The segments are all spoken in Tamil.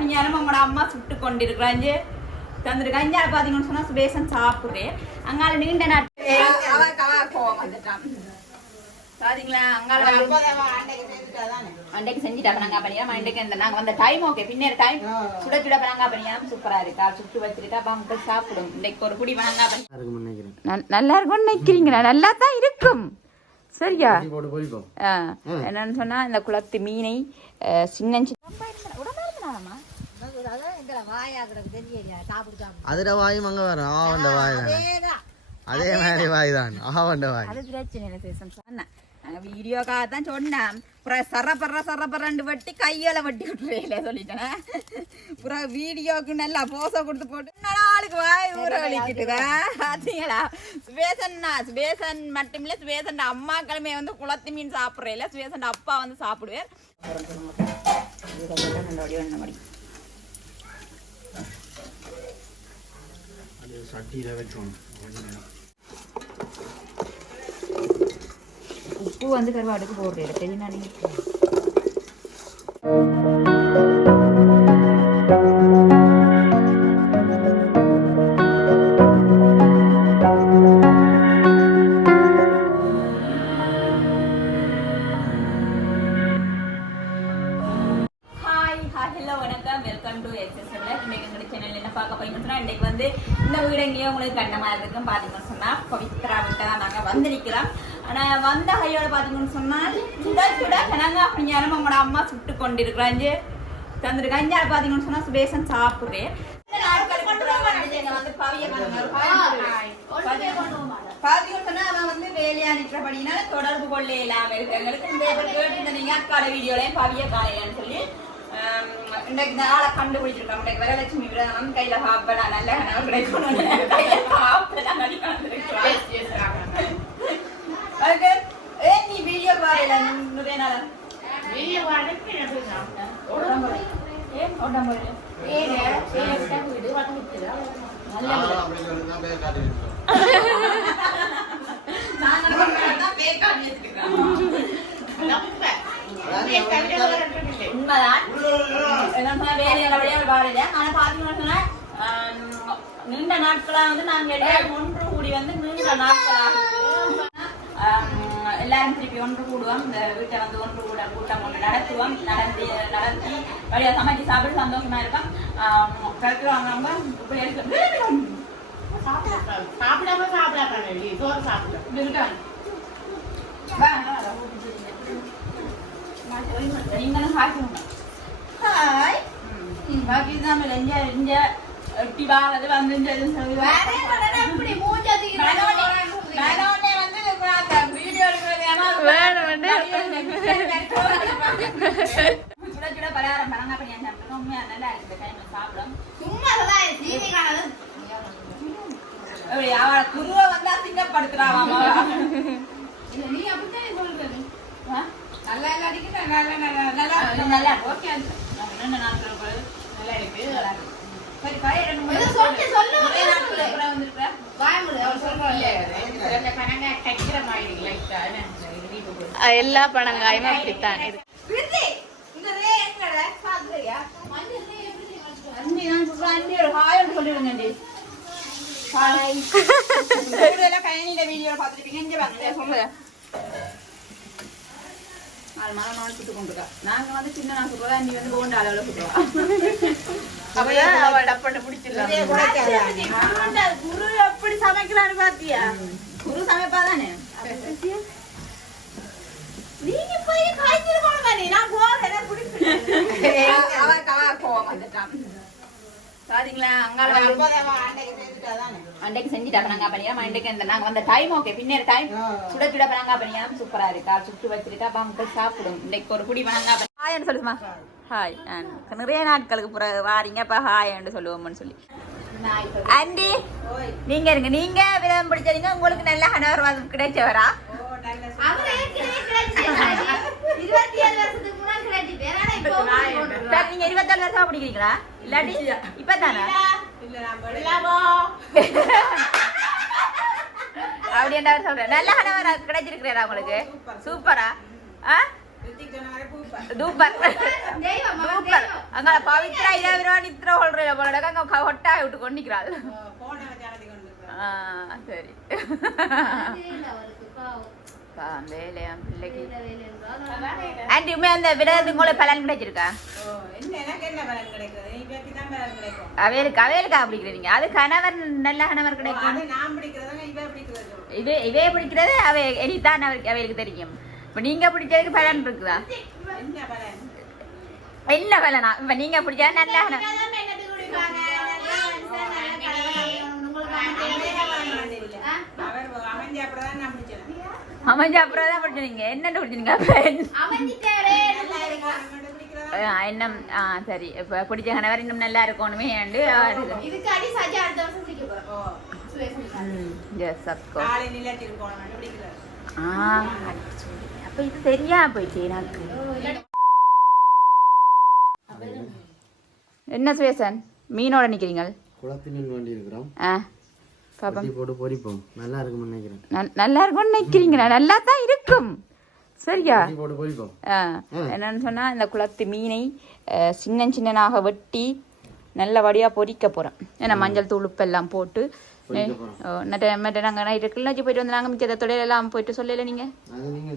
அப்படிங்காலும் உங்களோட அம்மா சுட்டு கொண்டிருக்கிறாங்க தந்துருக்கா இங்கே பார்த்தீங்கன்னு சொன்னா சுபேசன் சாப்பிட்றேன் அங்கால நீண்ட வந்துட்டான். பாத்தீங்களா? அங்கால அண்டைக்கு செஞ்சுட்டா பரங்கா பண்ணியா அண்டைக்கு இந்த நாங்க வந்த டைம் ஓகே பின்னர் டைம் சுட சுட பரங்கா பண்ணியா சூப்பரா இருக்கா? சுட்டு வச்சிருக்கா? அப்ப அவங்க சாப்பிடும். இன்னைக்கு ஒரு குடி பரங்கா பண்ணி நல்லா இருக்கும்னு நினைக்கிறீங்களா நல்லா தான் இருக்கும். சரியா? என்னன்னு சொன்னா இந்த குளத்து மீனை சின்ன சின்ன அதுல வாயும் அங்க வரும் ஆவண்ட வாய் தானே அதே மாதிரி வாய் தான் ஆவண்ட வாய் அது பிரச்சனை இல்லை சேசன் சொன்னேன் நாங்கள் வீடியோக்காக தான் சொன்னேன் அப்புறம் சர பர்ற சர பர்றண்டு வட்டி கையால வட்டி விட்டுறேல சொல்லிட்டேன் அப்புறம் வீடியோக்கு நல்லா போச கொடுத்து போட்டு ஆளுக்கு வாய் ஊற வலிக்கிட்டுதா பார்த்தீங்களா சுவேசன்னா சுவேசன் மட்டும் இல்லை சுவேசன் அம்மாக்களுமே வந்து குளத்து மீன் சாப்பிட்றேல சுவேசன் அப்பா வந்து சாப்பிடுவார் சட்டியில வச்சோம் உப்பு வந்து கருவாடுக்கு போடுறேன் தெரியுமா நீ சாப்பிடுறேன். இந்த நாட்களுக்கு அப்புறம் வந்து இங்க வந்து பவிய பண்ணுங்க. ஒரு ஹாய் சொல்லு. பாத்தீங்கன்னு சொன்னா அவன் வந்து வேலையா நிக்கிறபடினால தொடர்பு கொள்ள இல்லாம இருக்கு எங்களுக்கு இந்த பேர் கேட்டு நீங்க அக்கால வீடியோலயும் பவிய காலையிலன்னு சொல்லி இன்றைக்கு இந்த ஆளை கண்டுபிடிச்சிருக்கோம் இன்றைக்கு வரலட்சுமி விரதம் கையில சாப்பிடா நல்ல கனவு கிடைக்கணும் கையில சாப்பிடா ஏன் உடம்பு? நாங்க பேக்காடி வச்சிருக்கோம் உண்மைதான். என்னன்னா வேலையில வழியாக பாடல ஆனா பாத்தீங்கன்னா சொன்னா, ஆம், நீண்ட நாட்களா வந்து நாங்க எல்லாரும் ஒன்று கூடி வந்து நீண்ட நாட்களாக ஆம், எல்லாரும் திருப்பி ஒன்று கூடுவோம். இந்த வீட்டை வந்து ஒன்று கூட கூட்டம் ஒன்று நடத்துவோம். நடத்தி நடத்தி வழியா சமைச்சு சாப்பிட்டு சந்தோஷமா இருக்கோம் இருக்கு சாப்பிடாம சாப்பிடாம சோறு சாப்பிடும் நீங்களும் சாப்பிடுங்க ஹாய். பாக்கி எட்டி வாரது வந்து குருவை வந்து அசிங்கப்படுத்துறாவாமா ஆ? நல்லா இல்லாட்டிக்கு நல்லா நல்லா நல்லா நல்லா ஓகே நாட்கள் நல்லா இருக்கு நல்லா இருக்கு சரி பழைய ரெண்டு மூணு சொல்லு, சொல்லு, வாய்மொழி அவர் சொல்றாங்க இந்த தைக்கிற மாதிரி லைட்டா எல்லா பணங்காயும் அப்படித்தான் இருக்கு. நாங்க வந்து சின்ன நான் சுடுறதா, நீ வந்து போண்டா அளவுல சுடுவா. அப்பதான் அவ டப்பன்னு பிடிச்சிடலாம் ஆமாண்டா, குரு எப்படி சமைக்கிறான்னு பாத்தியா? குரு சமைப்பாதானே? நீங்க போய் காய்ச்சிருக்கணும் மாதிரி, நான் போறேன், எனக்கு பிடிக்கல. அவன் கவா கோவம் வந்துட்டான். பாத்தீங்களா? அங்கால அண்டைக்கு செஞ்சுட்டா பரங்கா பண்ணியா? அண்டைக்கு இந்த நாங்க வந்த டைம் ஓகே பின்னர் டைம் சுட சுட பரங்கா பண்ணியா? சூப்பரா இருக்கா? சுட்டு வச்சிருக்கா அவங்க சாப்பிடும். இன்னைக்கு ஒரு குடி பரங்கா பண்ணி ஹாய்னு சொல்லுமா? ஹாய் நிறைய நாட்களுக்கு பிறகு வாரீங்க. அப்ப ஹாய்ன்னு சொல்லுவோம்னு சொல்லி. ஆண்டி நீங்க இருங்க. நீங்க விதம் பிடிச்சீங்க உங்களுக்கு நல்ல அனவரவாதம் கிடைச்சவரா? நீங்க இருபத்தாலு வருஷமா பிடிக்கிறீங்களா? இல்லாட்டி இப்பதானா? அப்படி என்ன சொல்றேன் நல்ல கணவர் கிடைச்சிருக்கிறா உங்களுக்கு? சூப்பரா. ஆ? தூப்பர். தூப்பர். அங்க பவித்ரா இதை விரவா நித்திர ஹோல்ற போல அங்க ஹொட்டாய் விட்டு கொண்டிக்கிறாள் ஆ சரி. பாவம், பிள்ளைக்கு? ஆண்டி உண்மையா அந்த விடது கூட பலன் கிடைச்சிருக்கா? அவைகளுக்கு பிடிக்கிறீங்க? அது கணவர் நல்ல கணவர் கிடைக்கும். இது இவே பிடிக்கிறது அவை இனிதான் அவருக்கு அவைகளுக்கு தெரியும். இப்ப நீங்க பிடிச்சதுக்கு பலன் இருக்குதா? என்ன பலனா? இப்ப நீங்க பிடிச்சா நல்ல கணவர். அமைஞ்ச அப்புறம் தான் பிடிச்சிருங்க என்னென்ன பிடிச்சிருங்க அப்ப என்ன ஆ சரி. இப்ப பிடிச்ச கணவர் இன்னும் நல்லா இருக்கணுமே அண்டு எஸ் அப்கோர்ஸ் ஆ அப்ப இது தெரியா போயிட்டு எனக்கு. என்ன சுவேசன் மீனோட நிக்கிறீங்க. குளத்து மீன் வேண்டி இருக்கிறோம் ஆ. போட்டு பொரிப்போம் நல்லா இருக்கும்னு நினைக்கிறேன். நல்- நல்லா இருக்கும்னு நினைக்கிறீங்களா? நல்லா தான் இருக்கும். சரியா? என்னன்னு சொன்னா இந்த குளத்து மீனை சின்ன சின்னனாக வெட்டி நல்லபடியாக பொரிக்க போகிறோம் ஏன்னா மஞ்சள் தூள் உப்பெல்லாம் போட்டு மற்ற மற்ற நாங்கள் நைட்டு கிளிநொச்சி போயிட்டு வந்து நாங்கள் மிச்சத்தை தொழிலெல்லாம் போயிட்டு சொல்லல நீங்கள் நீங்க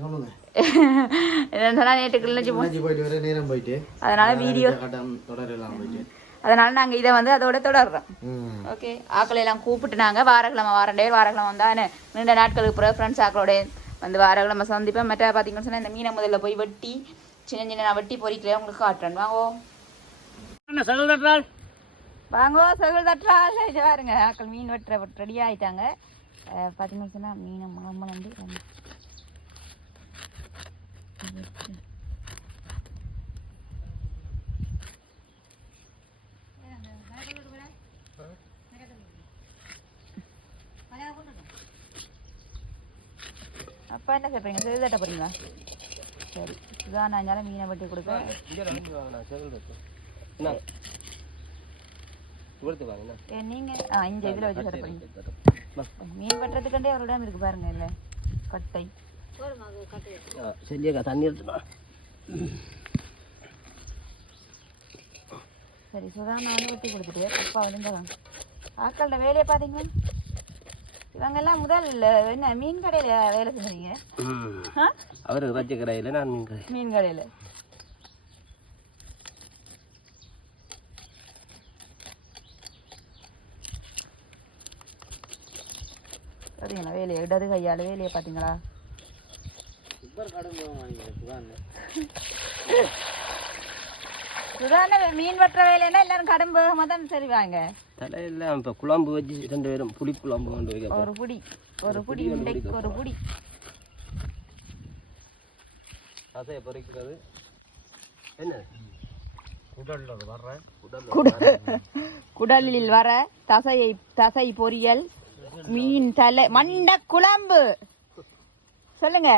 என்னன்னு சொன்னால் நேற்று கிளிநொச்சி போயிட்டு அதனால வீடியோ அதனால நாங்கள் இதை வந்து அதோட தொடர்றோம். ஓகே ஆக்களை எல்லாம் கூப்பிட்டு நாங்கள் வாரக்கிழமை வாரண்டே வாரக்கிழமை வந்தால் நீண்ட நாட்களுக்கு பிறகு ஃப்ரெண்ட்ஸ் ஆக்களோட வந்து வாரக்கிழமை சந்திப்பேன் மற்ற பார்த்தீங்கன்னு சொன்னால் இந்த மீனை முதல்ல போய் வெட்டி சின்ன சின்ன நான் வெட்டி பொறிக்கிறேன் உங்களுக்கு காட்டுறேன். வாங்கோ. வாங்கோ சகுல் தட்டால் பாருங்க ஆக்கள் மீன் வெட்டுற ரெடி ஆயிட்டாங்க. பார்த்தீங்கன்னு சொன்னால் மீனை முழம்பு வந்து அப்பா என்ன செய்றீங்க செல் தட்ட போறீங்களா சரி இதான் நான் இந்தால மீனை வெட்டி கொடுக்க ஏ, நீங்க ஆ இங்க இதுல வச்சு போறீங்க மீன் வெட்டுறதுக்கண்டே ஒரு இடம் இருக்கு பாருங்க இல்ல கட்டை தண்ணி சரி சுதா நான் வெட்டி கொடுத்துட்டு அப்பா விழுந்ததான் ஆக்களோட வேலையை பார்த்தீங்க இவங்கெல்லாம் முதல் என்ன மீன் கடையில வேலை ஆ. அவர் வச்ச கடையில் நான் மீன் கடை மீன் கடையில. சரிங்களா வேலையை? இடது கையால வேலையை பார்த்தீங்களா? சுதான மீன் வெட்டுற வேலைன்னா எல்லாரும் கடும் வேகமாக தான் சரிவாங்க தலையில் இப்போ குழம்பு வச்சு ரெண்டு பேரும் புளி குழம்பு கொண்டு வைக்க ஒரு புடி ஒரு புடி இன்றைக்கு ஒரு புடி. அசையை பொறிக்கிறது. என்ன? உடல்ல வர்ற. குடலில் வர தசையை தசை பொரியல் மீன் தலை மண்ட குழம்பு. சொல்லுங்க.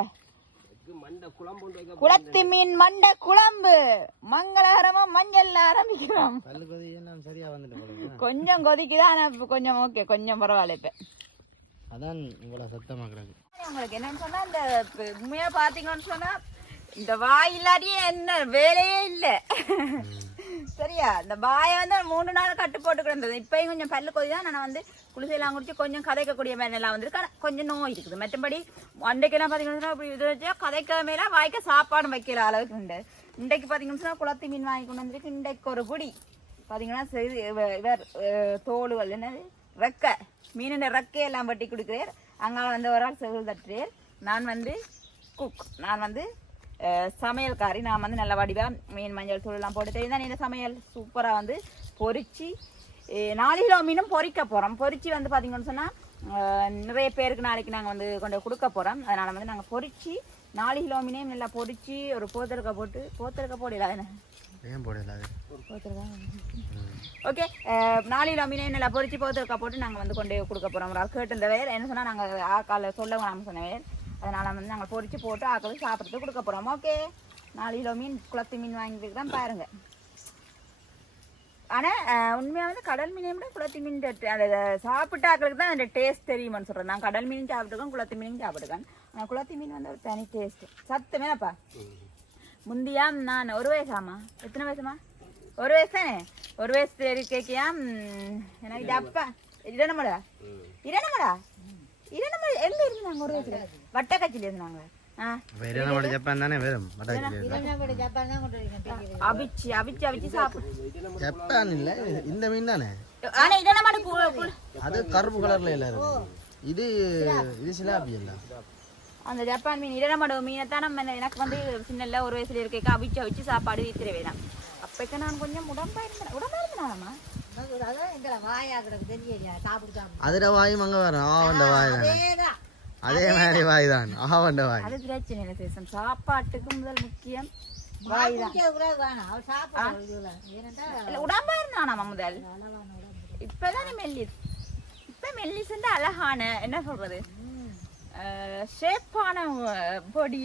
குளத்து மீன் மண்ட குழம்பு. மங்களகரமா மஞ்சள்ல ஆரம்பிக்கிறோம். கொஞ்சம் கொதிக்குது ஆனா இப்ப கொஞ்சம் ஓகே கொஞ்சம் பரவாயில்ல இப்ப. அதான் உங்களை சத்தமாக்குறாங்க. உங்களுக்கு என்னன்னு சொன்னா இந்த உண்மையா பாத்தீங்கன்னு சொன்னா இந்த வாய் இல்லாட்டியே என்ன வேலையே இல்ல. சரியா? இந்த வாயை வந்து ஒரு மூணு நாள் கட்டு போட்டு கிடந்தது இப்பயும் கொஞ்சம் பல்லு கொதிதான். நான் வந்து குளிசையெல்லாம் குடிச்சு கொஞ்சம் கதைக்கக்கூடிய மாதிரி எல்லாம் வந்திருக்கு. கொஞ்சம் நோய் இருக்குது. மற்றபடி அன்றைக்கெல்லாம் பார்த்தீங்கன்னா சொன்னா இப்படி இது வச்சா கதைக்க மேல வாய்க்க சாப்பாடு வைக்கிற அளவுக்கு உண்டு. இன்றைக்கு பார்த்தீங்கன்னா குளத்து மீன் வாங்கி கொண்டு வந்திருக்கு. இன்றைக்கு ஒரு புடி பார்த்தீங்கன்னா செய்து இவர் அஹ், தோலுகள் என்னது? ரெக்கை. மீனின் ரெக்கையெல்லாம் வெட்டி கொடுக்குறேன் அங்கே வந்து ஒரு ஆள் செகுல் தட்டுறேன் நான் வந்து குக் நான் வந்து சமையல்காரி. நான் வந்து நல்ல வடிவா மீன் மஞ்சள் தூள் எல்லாம் போட்டு தெரியும் இந்த சமையல் சூப்பரா வந்து பொரிச்சு அஹ், நாலு கிலோ மீனும் பொரிக்க போறோம். பொரிச்சு வந்து பாத்தீங்கன்னு சொன்னா அஹ், நிறைய பேருக்கு நாளைக்கு நாங்க வந்து கொண்டு கொடுக்க போறோம். அதனால வந்து நாங்க பொரிச்சு நாலு கிலோ மீனையும் நல்லா பொரிச்சு ஒரு போத்தருக்கா போட்டு போத்தருக்கா போடல ஓகே நாலு கிலோ மீனை நல்லா பொரிச்சு போத்துருக்கா போட்டு நாங்கள் வந்து கொண்டு கொடுக்க போகிறோம் ஒரு கேட்டு இந்த வேர் என்ன சொன்னால் நாங்கள் ஆக்கால சொல்ல நாம சொன்ன வேர் அதனால வந்து நாங்கள் பொரிச்சு போட்டு ஆக்களுக்கு சாப்பிட்றதுக்கு கொடுக்க போகிறோம் ஓகே நாலு கிலோ மீன் குளத்து மீன் வாங்கிட்டு தான் பாருங்க. ஆனால் உண்மையாக வந்து கடல் மீனை விட குளத்து மீன் அந்த சாப்பிட்ட ஆக்களுக்கு தான் அந்த டேஸ்ட் தெரியுமான்னு சொல்கிறேன் நான் கடல் மீன் சாப்பிட்டுருக்கேன் குளத்து மீனும் சாப்பிட்டுருக்கேன் ஆனால் குளத்து மீன் வந்து ஒரு தனி டேஸ்ட் சத்து மேலப்பா முந்தியாம் நான் ஒரு வயசாமா எத்தனை வயசுமா ஒரு வயசு தானே ஒரு வயசு இருக்கையாம் எனக்கு அப்பா. இரண்டமடா இரண்டமடா இரண்டமடா எங்க இருந்தாங்க ஒரு வயசுல வட்டக்கச்சில இருந்தாங்க ஆ. வேற பண்ண ஜப்பான் தானே வடக்கு அவிச்சு அவிச்சு அவிச்சு சாப்பிடு. ஜப்பான் இல்ல இந்த மீன் தானே? ஆனா இரண்டமட கூ அது கருப்பு கலர்ல இல்ல இருக்கும் இது இது சிலாபி இல்ல. அந்த ஜப்பான் மீன் இரண்டமட மீனை தான் நம்ம எனக்கு வந்து சின்னல ஒரு வயசுல இருக்க அவிச்சு அவிச்சு சாப்பாடு வீத்திர வேணாம். அப்பக்க நான் கொஞ்சம் உடம்பா இருந்தேன். உடம்பா இருந்தாலாமா அதுல வாயும் அங்க வரும் ஆவண்ட வாய் தானே. அதே மாதிரி வாய் தான் ஆவண்ட வாய். அது பிரச்சனை இல்லை சேசம் சாப்பாட்டுக்கு முதல் முக்கியம் வாய் தான். இல்ல, உடம்பா இருந்தானாமா முதல்? இப்பதான் மெல்லிஸ் இப்ப மெல்லிஸ் அழகான என்ன சொல்றது? ஷேப்பான பொடி.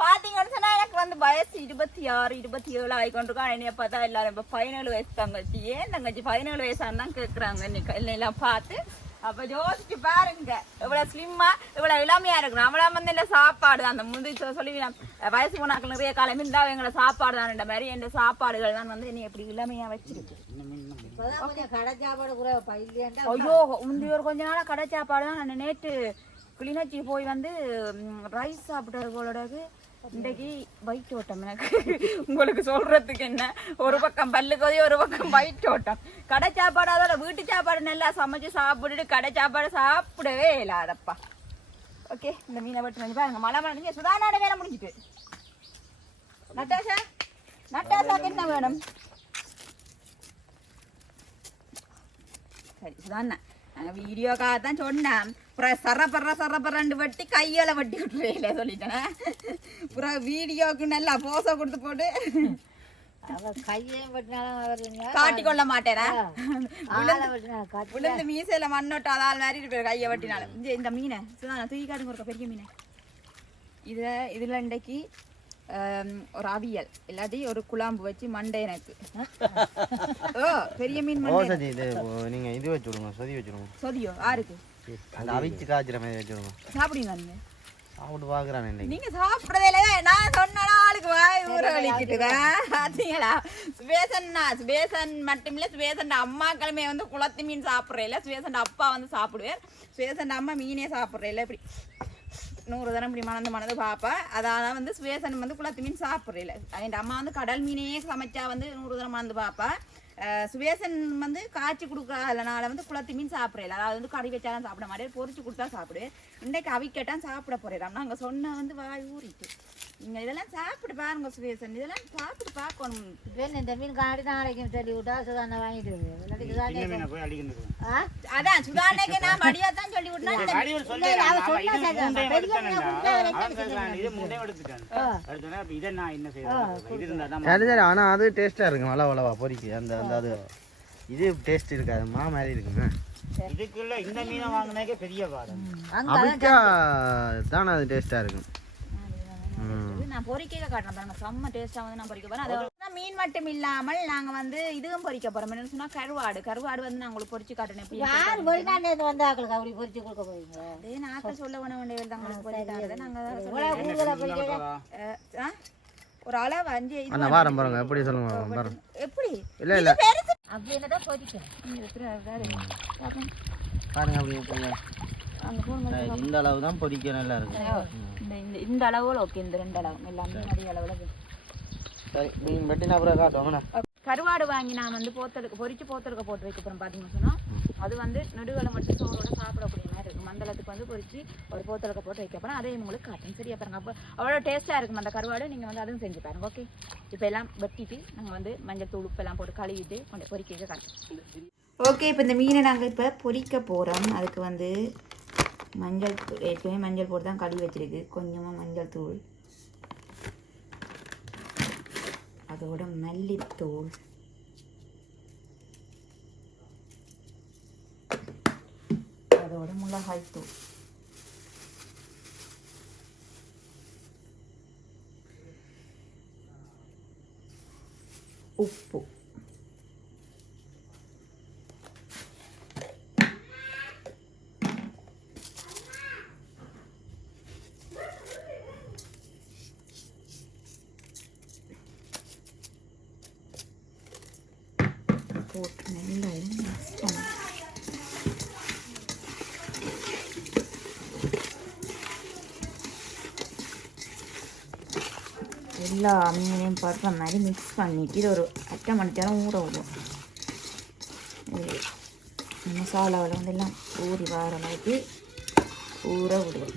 பாத்தீங்கன்னு சொன்னா எனக்கு வந்து வயசு இருபத்தி ஆறு இருபத்தி ஏழு ஆகிக்கொண்டிருக்கோம் என்னைய பார்த்தா எல்லாரும் இப்ப பதினேழு வயசு தங்கச்சி. ஏன் தங்கச்சி? பதினேழு வயசான்னு தான் கேக்குறாங்க. இன்னைக்கு எல்லாம் பார்த்து. அப்ப யோசிச்சு பாருங்க. இவ்வளவு ஸ்லிம்மா இவ்வளவு இளமையா இருக்கணும். அவளா வந்து இந்த சாப்பாடு அந்த முந்தி சொல்லி வயசு போனாக்கள் நிறைய காலம் இருந்தா எங்களை சாப்பாடு தான் மாதிரி என் சாப்பாடுகள் தான் வந்து என்னை எப்படி இளமையா வச்சிருக்கு. ஐயோ முந்தி ஒரு கொஞ்ச நாளா கடை சாப்பாடு தான். நான் நேற்று கிளிநொச்சி போய் வந்து ரைஸ் சாப்பிட்டது போலடாது இன்றைக்கு வயிற்று ஓட்டம் எனக்கு. உங்களுக்கு சொல்றதுக்கு என்ன? ஒரு பக்கம் பல்லு கொதி ஒரு பக்கம் வயிற்று ஓட்டம். கடை சாப்பாடு அதோட வீட்டு சாப்பாடு நல்லா சமைச்சு சாப்பிட்டுட்டு கடை சாப்பாடு சாப்பிடவே இல்லாதப்பா. ஓகே இந்த மீனை வெட்டு வந்து பாருங்க. மழை மழை சுதானோட வேலை முடிஞ்சிட்டு. நட்டாசா? நட்டாசாக்கு என்ன வேணும்? சரி சுதாண்ணா. நாங்கள் வீடியோக்காக தான் சொன்னேன் அப்புறம் சரப்பற சரப்பறண்டு வெட்டி கையால் வெட்டி விட்டுறேல சொல்லிட்டேன். அப்புறம் வீடியோக்கு நல்லா போச கொடுத்து போட்டு. காட்டி கொள்ள மாட்டேனா விழுந்து மீசையில மண்ணோட்ட அதால் மாதிரி கையை வெட்டினாலும். இந்த மீனை. சுதாண்ணா தூக்கி காட்டுங்க பெரிய மீனை. இத இதுல இன்றைக்கு ஒரு அவியல். இல்லாட்டி ஒரு குழாம்பு வச்சு மண்டை எனக்கு. ஓ பெரிய மீன் மண்டை இது நீங்க இது வச்சு விடுங்க சொதி வச்சு விடுங்க சொதியோ ஆருக்கு அந்த அவிச்சு காய்ச்சிற மாதிரி வச்சு விடுங்க சாப்பிடுவீங்களா நீங்க? சாப்பிட்டு பாக்குறான் நீங்க சாப்பிடுறதே இல்லையா நான் சொன்ன ஆளுக்கு வாய் ஊற வலிக்கிட்டுதா பாத்தீங்களா? சுவேசன்னா சுவேசன் மட்டும் இல்ல சுவேசன் அம்மாக்களுமே வந்து குளத்து மீன் சாப்பிட்றேல சுவேசன் அப்பா வந்து சாப்பிடுவார். சுவேசன் அம்மா மீனே சாப்பிட்றேல இப்படி. நூறு தரம் இப்படி மணந்து மணந்து பார்ப்பேன் அதால் வந்து சுவேசன் வந்து குளத்து மீன் சாப்பிட்றல. என் அம்மா வந்து கடல் மீனே சமைச்சா வந்து நூறு தரம் மணந்து பார்ப்பேன் சுவேசன் வந்து காய்ச்சி கொடுக்காதனால வந்து குளத்து மீன் சாப்பிட்றல. அதாவது வந்து கறி வச்சாலும் சாப்பிட மாட்டேன் பொறிச்சு கொடுத்தா சாப்பிடுவேன். இன்றைக்கு அவிக்கட்டான் சாப்பிட போறேன். அங்கே சொன்ன வந்து வாய் ஊறிட்டு. நீங்க இதெல்லாம் சாப்பிட்டு பாருங்க சுவேசன் இதெல்லாம் சாப்பிட்டு பார்க்கணும். இந்த மீன் காடி நாளைக்கு சொல்லி விட்டா சுதான வாங்கிட்டு? அதான் சுதானைக்கு நான் மடியா தான் சொல்லி சரி சரி ஆனா அது டேஸ்டா இருக்கும் வள வளவா பொரிக்கு அந்த அந்த அது இது டேஸ்ட் இருக்காது மா மாதிரி இருக்குங்க இதுக்குள்ள இந்த மீனை வாங்கினாக்கே பெரிய பாடம். அவிச்சா தானே அது டேஸ்டா இருக்கும் நான் பொரிக்க காட்டுறேன் பாருங்க செம்ம டேஸ்டா வந்து நான் பொரிக்க போறேன். அது மீன் மட்டும் இல்லாமல் நாங்க வந்து இதுவும் பொரிக்க போறோம். என்னன்னு சொன்னா கருவாடு. கருவாடு வந்து நான் உங்களுக்கு பொரிச்சு காட்டுறேன். எப்படி யார் வெளிநாட்டுல வந்து ஆக்களுக்கு அப்படி பொரிச்சு கொடுக்க போறீங்க? அதே நாக்க சொல்ல வேண வேண்டிய தான் உங்களுக்கு ஆ? ஒரு அளவு அஞ்சு அண்ணா வாரம் பாருங்க எப்படி சொல்லுங்க பாருங்க. எப்படி? இல்ல இல்ல. அப்படி என்னதான் பாப்போம். பாருங்க அப்படி இந்த அளவு தான் பொரிக்க நல்லா இருக்கும் இந்த இந்த இந்த அளவுல ஓகே இந்த ரெண்டு அளவு. எல்லாமே அதே அளவுல. சரி மீன் வெட்டினா அப்புறம் காட்டுவாங்கண்ணா கருவாடு வாங்கி நான் வந்து போத்தலுக்கு பொரிச்சு போத்தலுக்கு போட்டு வைக்க போறேன் பாத்தீங்கன்னு சொன்னா அது வந்து நடுவில் மட்டும் சோறோட சாப்பிடக்கூடிய மாதிரி இருக்கும் மந்தளத்துக்கு வந்து பொரிச்சு ஒரு போத்தலுக்கு போட்டு வைக்க போறேன் அதையும் உங்களுக்கு காட்டும் சரியா பாருங்க. அப்போ அவ்வளோ டேஸ்டா இருக்கும் அந்த கருவாடு? நீங்க வந்து அதுவும் செஞ்சு பாருங்க ஓகே இப்போ எல்லாம் வெட்டிட்டு நாங்க வந்து மஞ்சள் தூள் உப்பெல்லாம் போட்டு கழுவிட்டு கொண்டு வைக்க காட்டும் ஓகே இப்போ இந்த மீனை நாங்கள் இப்போ பொரிக்க போகிறோம் அதுக்கு வந்து மஞ்சள் தூள் ஏற்கனவே மஞ்சள் போட்டு தான் கழுவி வச்சிருக்கு. கொஞ்சமாக மஞ்சள் தூள். அதோட மல்லித்தூள். அதோட மிளகாய் தூள் உப்பு போட்டு நல்லா mix பண்ணணும். எல்லா மீனையும் படுற மாதிரி மிக்ஸ் பண்ணிட்டு இது ஒரு அட்டை மணி நேரம் ஊற விடும் மசாலாவில் வந்து எல்லாம் ஊறி வர அளவுக்கு ஊற விடுவோம்.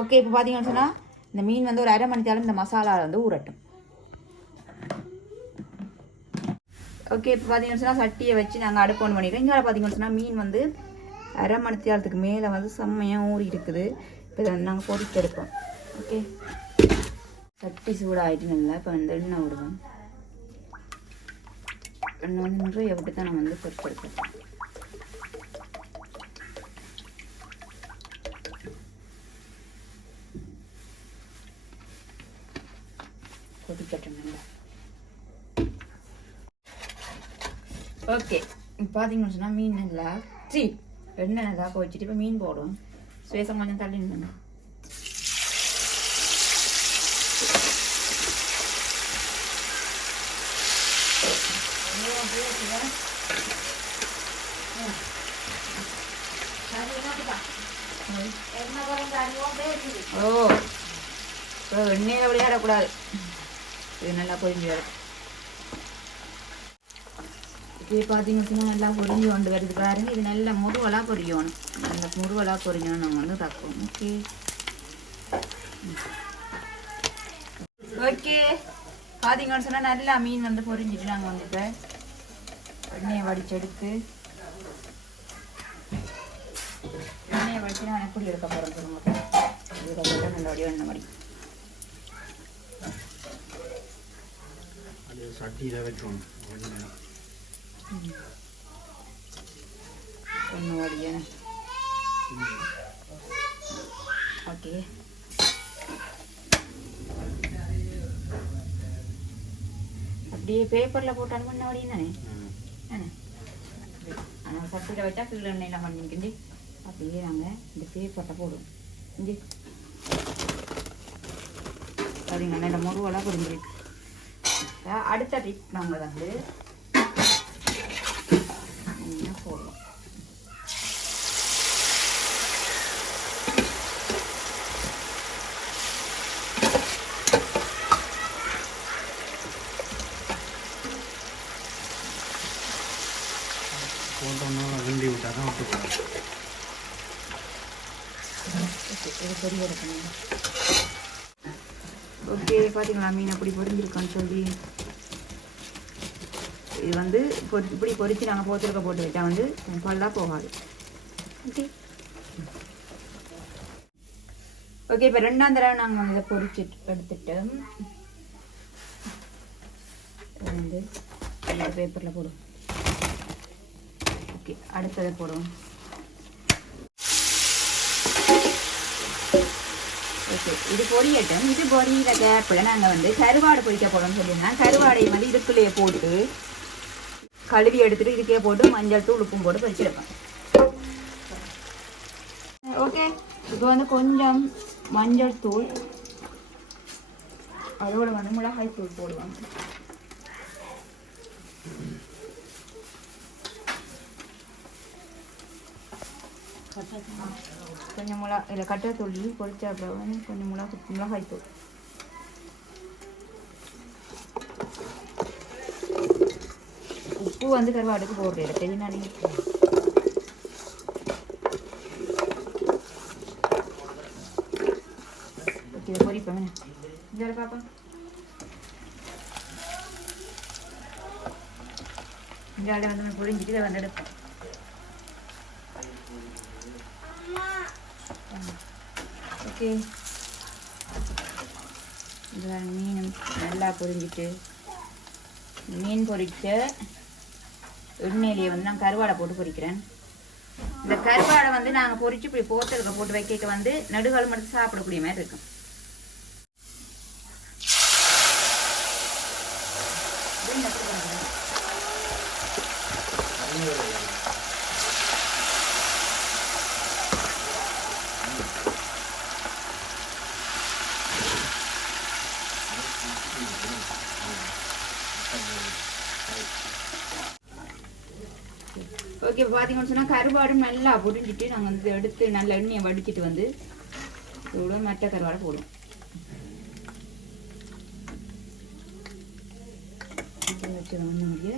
ஓகே இப்போ பார்த்தீங்கன்னு சொன்னால் இந்த மீன் வந்து ஒரு அரை மணி நேரம் இந்த மசாலாவில் வந்து ஊறட்டும். ஓகே இப்போ பார்த்தீங்கன்னு சொன்னால் சட்டியை வச்சு நாங்கள் அடுப்பு ஒன்று பண்ணிக்கிறோம் இங்கே பார்த்தீங்கன்னு சொன்னால் மீன் வந்து அரை மணி மேலே வந்து செம்மையாக ஊறி இருக்குது. இப்போ இதை நாங்கள் பொறிச்சு எடுப்போம் ஓகே சட்டி சூடாகிட்டு நல்லா இப்போ வந்து எண்ணெய் விடுவோம் எண்ணெய் வந்து நிறைய விட்டு தான் நான் வந்து பொறிச்செடுப்பேன் எடுப்போம் நல்லா ஓகே பார்த்தீங்கன்னு சொன்னால் மீன் நல்லா சி எண்ணெய் நல்லா போயிடுச்சிட்டு இப்போ மீன் போடும் சுவேசம் கொஞ்சம் தள்ளி நின்று ஓ. இப்போ எண்ணெயில் விளையாடக்கூடாது. இது நல்லா பொரிஞ்சு வரும். இது பார்த்தீங்கன்னா சொன்னா நல்லா பொரிஞ்சு கொண்டு வருது பாருங்க. இது நல்ல முருவலாக பொரியணும் அந்த முருவலாக பொரியணும் நம்ம வந்து தப்போம் ஓகே ஓகே பார்த்தீங்கன்னு சொன்னால் நல்லா மீன் வந்து பொரிஞ்சிட்டு நாங்கள் வந்து இப்போ எண்ணெயை வடிச்செடுத்து எண்ணெயை வடிச்சு நான் எப்படி எடுக்க போகிறோம் சொல்லுங்க இதில் போட்டு நல்ல வடிவம் எண்ணெய் வடி. சட்டியில் வைக்கணும் வடிய ஓகே அப்படியே பேப்பரில் போட்டு அனுப்பின வடியும் தானே? ஆனால் சட்டியில் வச்சா கீழே எண்ணெயில் பண்ணிக்கிண்டு அப்படியே நாங்கள் இந்த பேப்பரில் போடுவோம். இங்கே. சரிங்க நல்ல முருவலாக புரிஞ்சிருக்கு. அடுத்த டிப் நாங்கள் வந்து போடுவோம் போட்டோம்னா வெண்டி விட்டா தான் விட்டு ஓகே பார்த்தீங்களா மீன் அப்படி பொரிஞ்சிருக்கான்னு சொல்லி. இது வந்து பொரி இப்படி பொரிச்சு நாங்கள் போத்திருக்க போட்டு வச்சா வந்து பல்லா போகாது. ஓகே. ஓகே இப்போ ரெண்டாம் தடவை நாங்கள் வந்து இதை பொரிச்சு எடுத்துட்டோம். வந்து பேப்பரில் போடுவோம். ஓகே அடுத்ததை போடுவோம். ஓகே இது பொரியட்டும். இது பொரியிற கேப்பில் நாங்கள் வந்து கருவாடு பொரிக்க போகிறோம்னு சொல்லியிருந்தேன். கருவாடையை வந்து இதுக்குள்ளேயே போட்டு கழுவி எடுத்துட்டு இதுக்கே போட்டு மஞ்சள் தூள் உப்பும் போட்டு வச்சிருப்பேன். ஓகே இப்போ வந்து கொஞ்சம் மஞ்சள் தூள். அதோட வந்து மிளகாய் தூள் போடுவாங்க. கொஞ்சம் மிளகா இல்லை கட்டை தூள் பொரிச்ச அப்புறம் வந்து கொஞ்சம் மிளகா மிளகாய் தூள். உப்பு வந்து கருவாடுக்கு போடுறேன் தெரியுமா நீங்கள் ஓகே இதை பொரிப்பேன் இந்த பாப்பா. இந்த வந்து பொரிஞ்சிட்டு இதை வந்து எடுப்பேன். ஓகே. இந்த மீன் நல்லா பொரிஞ்சிட்டு மீன் பொரிச்ச எண்ணெயிலேயே வந்து நான் கருவாடை போட்டு பொரிக்கிறேன் இந்த கருவாடை வந்து நாங்கள் பொரிச்சு இப்படி போத்தலுக்கு போட்டு வைக்க வந்து நடுகள் மட்டும் சாப்பிடக்கூடிய மாதிரி இருக்கும் இது என்ன பண்ணுறது? ஓகே பார்த்தீங்கன்னு சொன்னால் கருவாடு நல்லா பொடிஞ்சிட்டு நாங்கள் வந்து எடுத்து நல்ல எண்ணெயை வடிச்சிட்டு வந்து இதோட மற்ற கருவாடை போடுவோம். இது வச்சிடணும் இங்கே.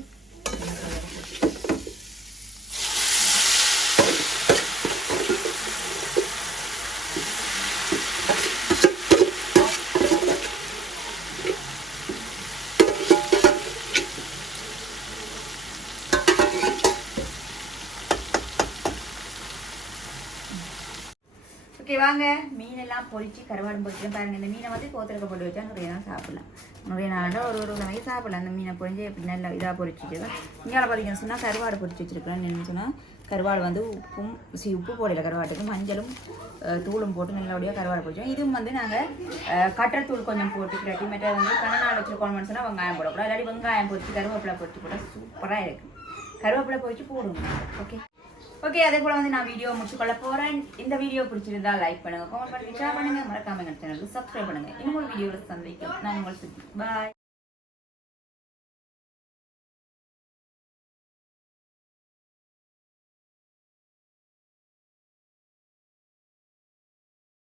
ஓகே வாங்க மீன் எல்லாம் பொரிச்சு கருவாடும் பொரிச்சு பாருங்க. இந்த மீனை வந்து கோத்திரக்க போட்டு வச்சா நிறைய தான் சாப்பிடலாம். நிறைய நாளாக ஒரு ஒரு கிழமைக்கு சாப்பிடலாம். அந்த மீனை பொரிஞ்சு எப்படி நல்லா இதாக பொரிச்சுட்டு இங்கே பார்த்தீங்கன்னு சொன்னால் கருவாடு பொரிச்சு வச்சிருக்கிறேன் சொன்னால் கருவாடு வந்து உப்பும் சி உப்பு போடல கருவாட்டுக்கு மஞ்சளும் தூளும் போட்டு நல்லபடியாக கருவாடு பொரிச்சோம் இதுவும் வந்து நாங்கள் கட்டர் தூள் கொஞ்சம் போட்டு கிராட்டி வந்து கண்ணநாள் வச்சுருக்கோம்னு சொன்னால் வெங்காயம் போடக்கூடாது. இல்லாட்டி வெங்காயம் பொரிச்சு கருவேப்பிலை பொரிச்சு போட்டால் சூப்பராக இருக்கும் கருவேப்பிலை பொரிச்சு போடுங்க. ஓகே. ஓகே அதே போல வந்து நான் வீடியோ முடிச்சுக்கொள்ள போறேன். இந்த வீடியோ பிடிச்சிருந்தா லைக் பண்ணுங்க கமெண்ட் பண்ணுங்க ஷேர் பண்ணுங்க. மறக்காம எங்க சேனலுக்கு சப்ஸ்கிரைப் பண்ணுங்க. இன்னொரு ஒரு வீடியோவில் சந்திக்கும் நான் உங்களுக்கு பாய்